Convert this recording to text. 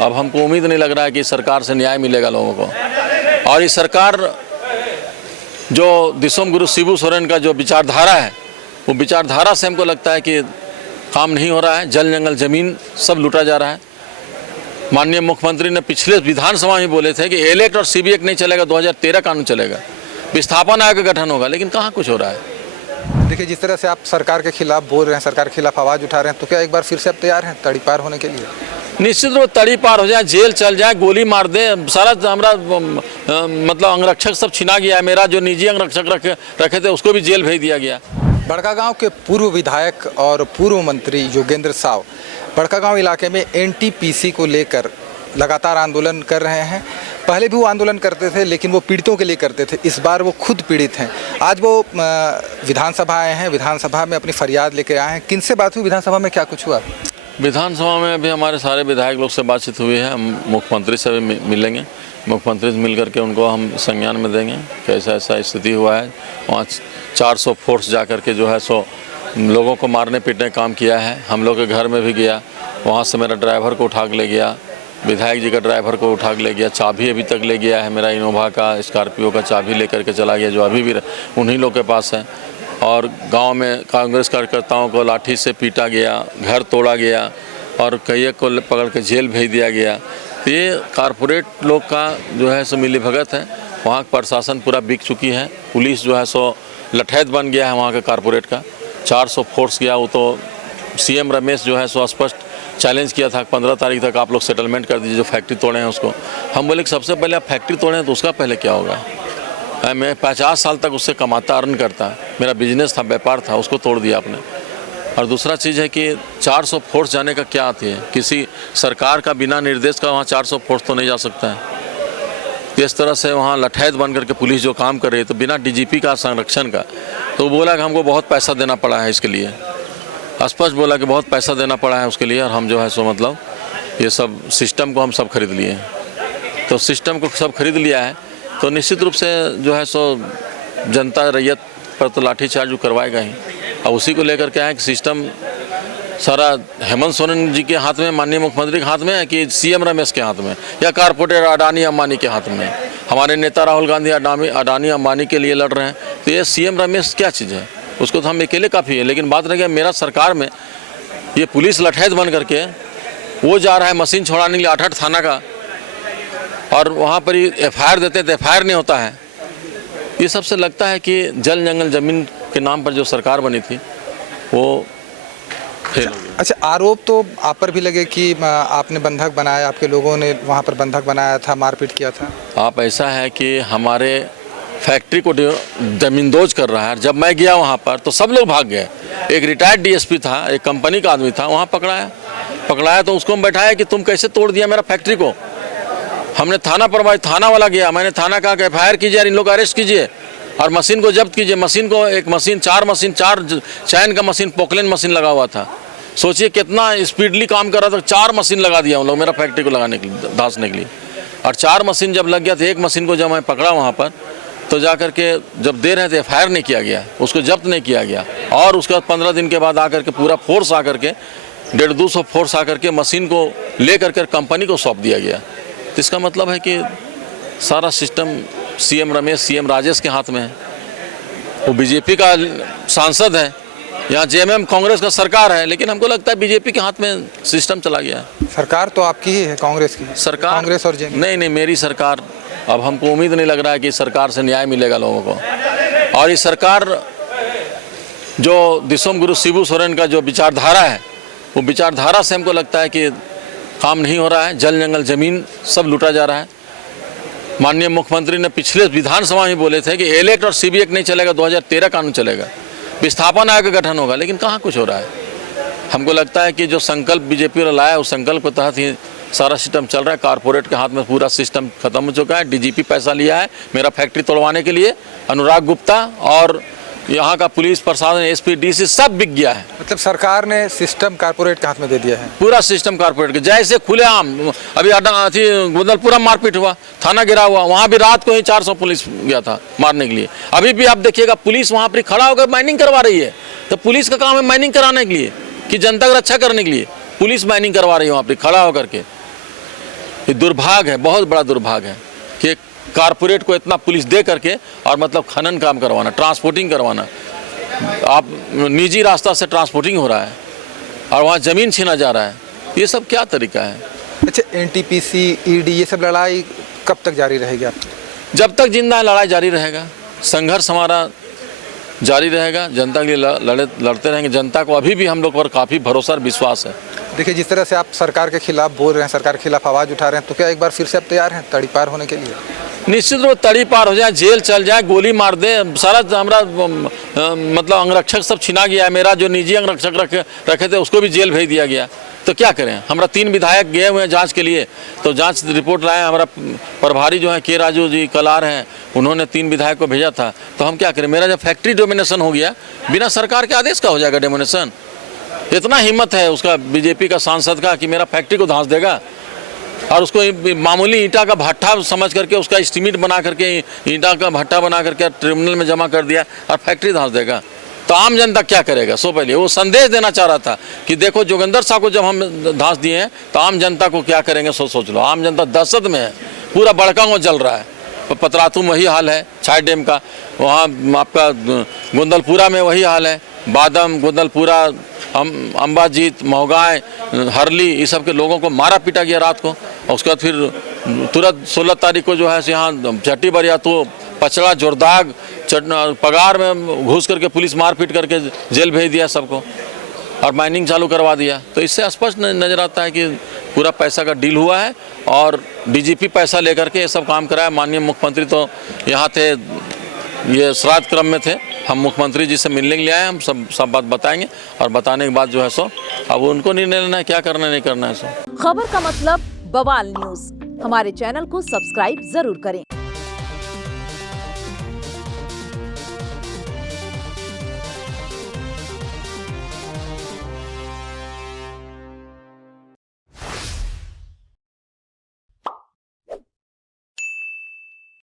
अब हमको उम्मीद नहीं लग रहा है कि सरकार से न्याय मिलेगा लोगों को। और ये सरकार जो दिसोम गुरु शिबू सोरेन का जो विचारधारा है, वो विचारधारा से हमको लगता है कि काम नहीं हो रहा है। जल जंगल ज़मीन सब लूटा जा रहा है। माननीय मुख्यमंत्री ने पिछले विधानसभा में बोले थे कि एलेक्ट और सीबी एक्ट नहीं चलेगा, 2013 कानून चलेगा, विस्थापन आयोग का गठन होगा, लेकिन कहाँ कुछ हो रहा है। देखिए, जिस तरह से आप सरकार के खिलाफ बोल रहे हैं, सरकार के खिलाफ आवाज़ उठा रहे हैं, तो क्या एक बार फिर से आप तैयार हैं तड़ी पार होने के लिए? निश्चित रूप तड़ी पार हो जाए, जेल चल जाए, गोली मार दे, सारा हमारा मतलब अंगरक्षक सब छिना गया है। मेरा जो निजी अंगरक्षक रखे थे उसको भी जेल भेज दिया गया। बड़कागांव के पूर्व विधायक और पूर्व मंत्री योगेंद्र साव बड़कागांव इलाके में एनटीपीसी को लेकर लगातार आंदोलन कर रहे हैं। पहले भी वो आंदोलन करते थे, लेकिन वो पीड़ितों के लिए करते थे। इस बार वो खुद पीड़ित हैं। आज वो विधानसभा आए हैं, विधानसभा में अपनी फरियाद लेकर आए हैं। किनसे बात हुई विधानसभा में, क्या कुछ हुआ? विधानसभा में अभी हमारे सारे विधायक लोग से बातचीत हुई है। हम मुख्यमंत्री से भी मिलेंगे, मुख्यमंत्री से मिल करके उनको हम संज्ञान में देंगे कि ऐसा ऐसा स्थिति हुआ है। वहाँ 400 फोर्स जा कर के जो है सो लोगों को मारने पीटने का काम किया है। हम लोग के घर में भी गया, वहाँ से मेरा ड्राइवर को उठा के ले गया, विधायक जी का ड्राइवर को उठा के ले गया, चाबी अभी तक ले गया है। मेरा इनोवा का, स्कॉर्पियो का चाबी लेकर के चला गया, जो अभी भी उन्हीं लोग के पास है। और गांव में कांग्रेस कार्यकर्ताओं को लाठी से पीटा गया, घर तोड़ा गया और कई को पकड़ के जेल भेज दिया गया। तो ये कारपोरेट लोग का जो है सो मिलीभगत है। वहाँ प्रशासन पूरा बिक चुकी है। पुलिस जो है सो लठैत बन गया है वहाँ के कारपोरेट का। 400 फोर्स गया, वो तो सीएम रमेश जो है सो स्पष्ट चैलेंज किया था 15 तारीख तक आप लोग सेटलमेंट कर दीजिए जो फैक्ट्री तोड़े हैं उसको। हम बोले कि सबसे पहले आप फैक्ट्री तोड़े हैं तो उसका पहले क्या होगा। मैं 50 साल तक उससे कमाता, अर्न करता, मेरा बिजनेस था, व्यापार था, उसको तोड़ दिया आपने। और दूसरा चीज़ है कि 400 फोर्स जाने का क्या आती है, किसी सरकार का बिना निर्देश का वहाँ 400 फोर्स तो नहीं जा सकता है। इस तरह से वहाँ लठैत बन करके पुलिस जो काम कर रही है, तो बिना डीजीपी का संरक्षण का, तो बोला कि हमको बहुत पैसा देना पड़ा है इसके लिए, स्पष्ट बोला कि बहुत पैसा देना पड़ा है उसके लिए। और हम जो है सो मतलब ये सब सिस्टम को हम सब खरीद लिए हैं। तो सिस्टम को सब खरीद लिया है तो निश्चित रूप से जो है सो जनता रैयत पर तो लाठीचार्ज करवाएगा ही। और उसी को लेकर क्या है कि सिस्टम सारा हेमंत सोरेन जी के हाथ में, माननीय मुख्यमंत्री के हाथ में है कि सीएम रमेश के हाथ में, या कारपोरेटर अडानी अंबानी के हाथ में। हमारे नेता राहुल गांधी अडानी अंबानी के लिए लड़ रहे हैं, तो ये सीएम रमेश क्या चीज़ है, उसको तो हम अकेले काफ़ी है। लेकिन बात रह गया मेरा सरकार में ये पुलिस लठैत बन करके वो जा रहा है मशीन छोड़ाने के लिए 8 थाना का, और वहाँ पर ही एफआईआर देते हैं तो एफआईआर नहीं होता है। ये सबसे लगता है कि जल जंगल ज़मीन के नाम पर जो सरकार बनी थी वो फेल हो गई। अच्छा, आरोप तो आप पर भी लगे कि आपने बंधक बनाया, आपके लोगों ने वहाँ पर बंधक बनाया था, मारपीट किया था। आप ऐसा है कि हमारे फैक्ट्री को जमींदोज कर रहा है। जब मैं गया वहाँ पर तो सब लोग भाग गए। एक रिटायर्ड डीएसपी था, एक कंपनी का आदमी था, वहाँ पकड़ाया तो उसको बैठाया कि तुम कैसे तोड़ दिया मेरा फैक्ट्री को। हमने थाना पर, थाना वाला गया, मैंने थाना कहा कि एफआईआर कीजिए, इन लोग को अरेस्ट कीजिए और मशीन को जब्त कीजिए। मशीन को एक मशीन, 4 चैन का मशीन, पोकलेन मशीन लगा हुआ था। सोचिए कितना स्पीडली काम कर रहा था। 4 मशीन लगा दिया उन लोग मेरा फैक्ट्री को लगाने के लिए, धांसने के लिए। और 4 मशीन जब लग गया तो एक मशीन को जब मैं पकड़ा वहाँ पर, तो जा कर के जब दे रहे थे एफआईआर नहीं किया गया, उसको जब्त नहीं किया गया। और उसके बाद 15 दिन के बाद आकर के पूरा फोर्स आकर के 150-200 फोर्स आकर के मशीन को ले करके कंपनी को सौंप दिया गया। तो इसका मतलब है कि सारा system CM Ramesh, CM Rajesh के हाथ में है। वो बीजेपी का सांसद है, यहाँ जेएमएम कांग्रेस का सरकार है, लेकिन हमको लगता है बीजेपी के हाथ में सिस्टम चला गया है। सरकार तो आपकी ही है, कांग्रेस की सरकार, कांग्रेस और जेएमएम। नहीं, मेरी सरकार। अब हमको उम्मीद नहीं लग रहा है कि सरकार से न्याय मिलेगा लोगों को। और ये सरकार जो दिसोम गुरु शिबू सोरेन का जो विचारधारा है, वो विचारधारा से हमको लगता है कि काम नहीं हो रहा है। जल जंगल ज़मीन सब लूटा जा रहा है। माननीय मुख्यमंत्री ने पिछले विधानसभा में बोले थे कि एलेक्ट और सीबी एक्ट नहीं चलेगा, 2013 कानून चलेगा, विस्थापन आयोग का गठन होगा, लेकिन कहाँ कुछ हो रहा है। हमको लगता है कि जो संकल्प बीजेपी ने लाया उस संकल्प के तहत ही सारा सिस्टम चल रहा है। कारपोरेट के हाथ में पूरा सिस्टम खत्म हो चुका है। डीजीपी पैसा लिया है मेरा फैक्ट्री तोड़वाने के लिए, अनुराग गुप्ता, और यहाँ का पुलिस प्रशासन, एसपी, डीसी सब बिक गया है। मतलब सरकार ने सिस्टम कारपोरेट के हाथ में दे दिया है, पूरा सिस्टम कारपोरेट के। जैसे खुलेआम अभी गुदलपुरा मारपीट हुआ, थाना गिरा हुआ, वहाँ भी रात को ही 400 पुलिस गया था मारने के लिए। अभी भी आप देखिएगा पुलिस वहाँ पर खड़ा होकर माइनिंग करवा रही है। तो पुलिस का काम है माइनिंग कराने के लिए, कि जनता की रक्षा करने के लिए पुलिस माइनिंग करवा रही है वहाँ पर खड़ा होकर के। ये दुर्भाग्य है, बहुत बड़ा दुर्भाग्य है कि कारपोरेट को इतना पुलिस दे करके और मतलब खनन काम करवाना, ट्रांसपोर्टिंग करवाना। आप निजी रास्ता से ट्रांसपोर्टिंग हो रहा है और वहाँ ज़मीन छीना जा रहा है। ये सब क्या तरीका है? अच्छा, एनटीपीसी, ईडी, ये सब लड़ाई कब तक जारी रहेगी आपकी? जब तक जिंदा है लड़ाई जारी रहेगा, संघर्ष हमारा जारी रहेगा, जनता के लिए लड़ते रहेंगे। जनता को अभी भी हम लोग पर काफ़ी भरोसा और विश्वास है। देखिए, जिस तरह से आप सरकार के खिलाफ बोल रहे हैं, सरकार के खिलाफ आवाज़ उठा रहे हैं, तो क्या एक बार फिर से आप तैयार हैं तड़ी पार होने के लिए? निश्चित रूप तड़ी पार हो जाए, जेल चल जाए, गोली मार दे, सारा हमारा मतलब अंगरक्षक सब छिना गया है। मेरा जो निजी अंगरक्षक रखे थे उसको भी जेल भेज दिया गया। तो क्या करें? हमारा 3 विधायक गए हुए हैं जांच के लिए, तो जांच रिपोर्ट लाए। हमारा प्रभारी जो है के राजू जी कल आ रहे हैं, उन्होंने 3 विधायक को भेजा था। तो हम क्या करें? मेरा जब फैक्ट्री डोमिनेशन हो गया, बिना सरकार के आदेश का हो जाएगा डोमिनेशन? इतना हिम्मत है उसका बीजेपी का सांसद का कि मेरा फैक्ट्री को धंस देगा और उसको मामूली ईंटा का भट्ठा समझ करके उसका एस्टीमेट बना करके ईंटा का भट्ठा बना करके ट्रिब्यूनल में जमा कर दिया और फैक्ट्री धंस देगा। तो आम जनता क्या करेगा? सो पहले वो संदेश देना चाह रहा था कि देखो जोगिंदर साहब को जब हम धंस दिए हैं तो आम जनता को क्या करेंगे, सोच लो। आम जनता दहशत में है, पूरा बड़कागांव जल रहा है। पतरातू में वही हाल है, छाय डैम का, वहाँ आपका गुंदलपुरा में वही हाल है, बादम, गुंदलपुरा, अम्बाजीत, महोगाय, हरली, ये सब के लोगों को मारा पीटा गया रात को। और उसके बाद फिर तुरंत 16 तारीख को जो है यहाँ चट्टी बरिया तो पचड़ा, जोरदाग, पगार में घुस करके पुलिस मारपीट करके जेल भेज दिया सबको और माइनिंग चालू करवा दिया। तो इससे स्पष्ट नजर आता है कि पूरा पैसा का डील हुआ है और डीजीपी पैसा लेकर के ये सब काम कराया। माननीय मुख्यमंत्री तो यहाँ थे, ये श्राद्ध क्रम में थे। हम मुख्यमंत्री जी से मिलने के लिए आए, हम सब बात बताएंगे और बताने के बाद जो है सो अब उनको निर्णय लेना है क्या करना है नहीं करना है। सो खबर का मतलब बवाल न्यूज, हमारे चैनल को सब्सक्राइब जरूर करें।